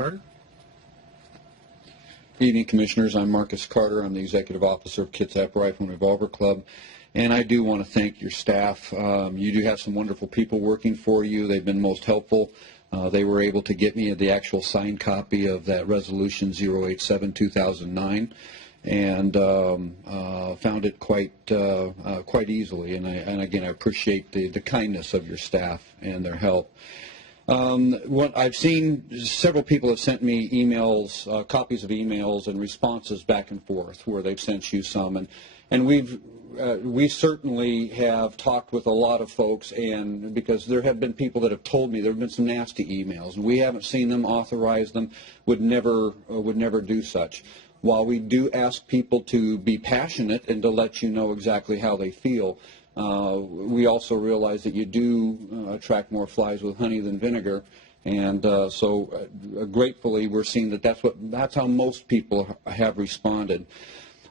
Carter. Good evening, Commissioners. I'm Marcus Carter. I'm the Executive Officer of Kitsap Rifle and Revolver Club. And I do want to thank your staff. You do have some wonderful people working for you. They've been most helpful. They were able to get me the actual signed copy of that Resolution 087-2009 and found it quite easily. And again, I appreciate the kindness of your staff and their help. What I've seen, several people have sent me emails, copies of emails and responses back and forth where they've sent you some. And we certainly have talked with a lot of folks, and because there have been people that have told me there have been some nasty emails, and we haven't seen them, authorized them, would never do such. While we do ask people to be passionate and to let you know exactly how they feel, we also realize that you do attract more flies with honey than vinegar, and so gratefully we're seeing that that's how most people have responded.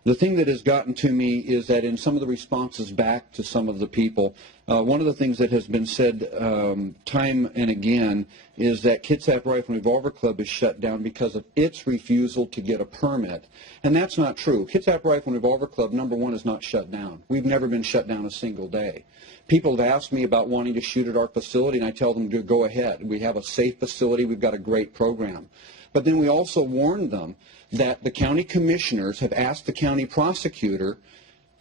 The thing that has gotten to me is that in some of the responses back to some of the people, one of the things that has been said time and again is that Kitsap Rifle and Revolver Club is shut down because of its refusal to get a permit. And that's not true. Kitsap Rifle and Revolver Club, number one, is not shut down. We've never been shut down a single day. People have asked me about wanting to shoot at our facility, and I tell them to go ahead. We have a safe facility. We've got a great program. But then we also warned them that the county commissioners have asked the county prosecutor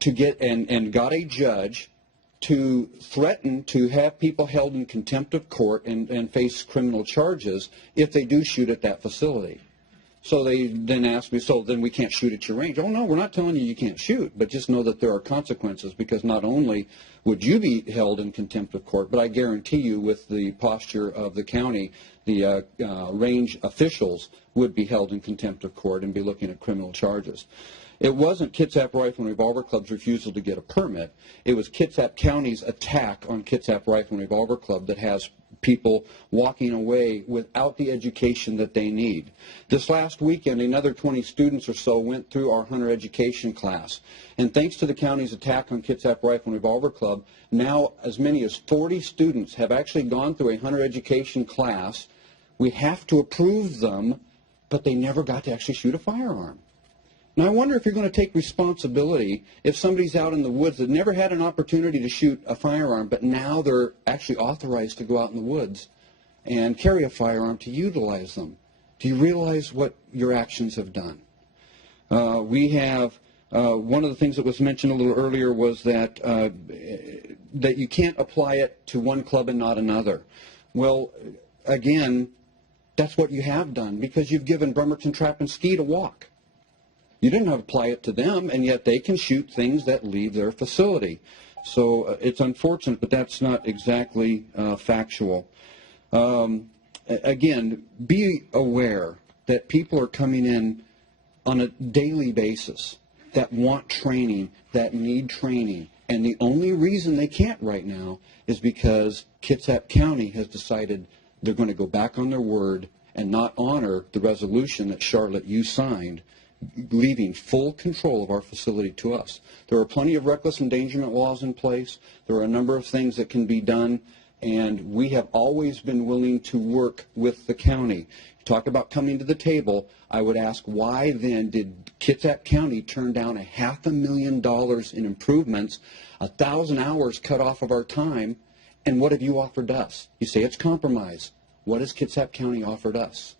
to get and got a judge to threaten to have people held in contempt of court and face criminal charges if they do shoot at that facility. So they then asked me, so then we can't shoot at your range. Oh, no, we're not telling you you can't shoot, but just know that there are consequences, because not only would you be held in contempt of court, but I guarantee you with the posture of the county, the range officials would be held in contempt of court and be looking at criminal charges. It wasn't Kitsap Rifle and Revolver Club's refusal to get a permit. It was Kitsap County's attack on Kitsap Rifle and Revolver Club that has people walking away without the education that they need. This last weekend, another 20 students or so went through our hunter education class. And thanks to the county's attack on Kitsap Rifle and Revolver Club, now as many as 40 students have actually gone through a hunter education class. We have to approve them, but they never got to actually shoot a firearm. Now, I wonder if you're going to take responsibility if somebody's out in the woods that never had an opportunity to shoot a firearm, but now they're actually authorized to go out in the woods and carry a firearm to utilize them. Do you realize what your actions have done? We have one of the things that was mentioned a little earlier was that that you can't apply it to one club and not another. Well, again, that's what you have done, because you've given Bremerton Trap and Skeet a walk. You didn't apply it to them, and yet they can shoot things that leave their facility. So it's unfortunate, but that's not exactly factual. Again, be aware that people are coming in on a daily basis that want training, that need training, and the only reason they can't right now is because Kitsap County has decided they're going to go back on their word and not honor the resolution that Charlotte, you signed, leaving full control of our facility to us. There are plenty of reckless endangerment laws in place. There are a number of things that can be done, and we have always been willing to work with the county. You talk about coming to the table. I would ask, why then did Kitsap County turn down $500,000 in improvements, 1,000 hours cut off of our time, and what have you offered us? You say it's compromise. What has Kitsap County offered us?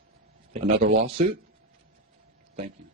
Another lawsuit? Thank you.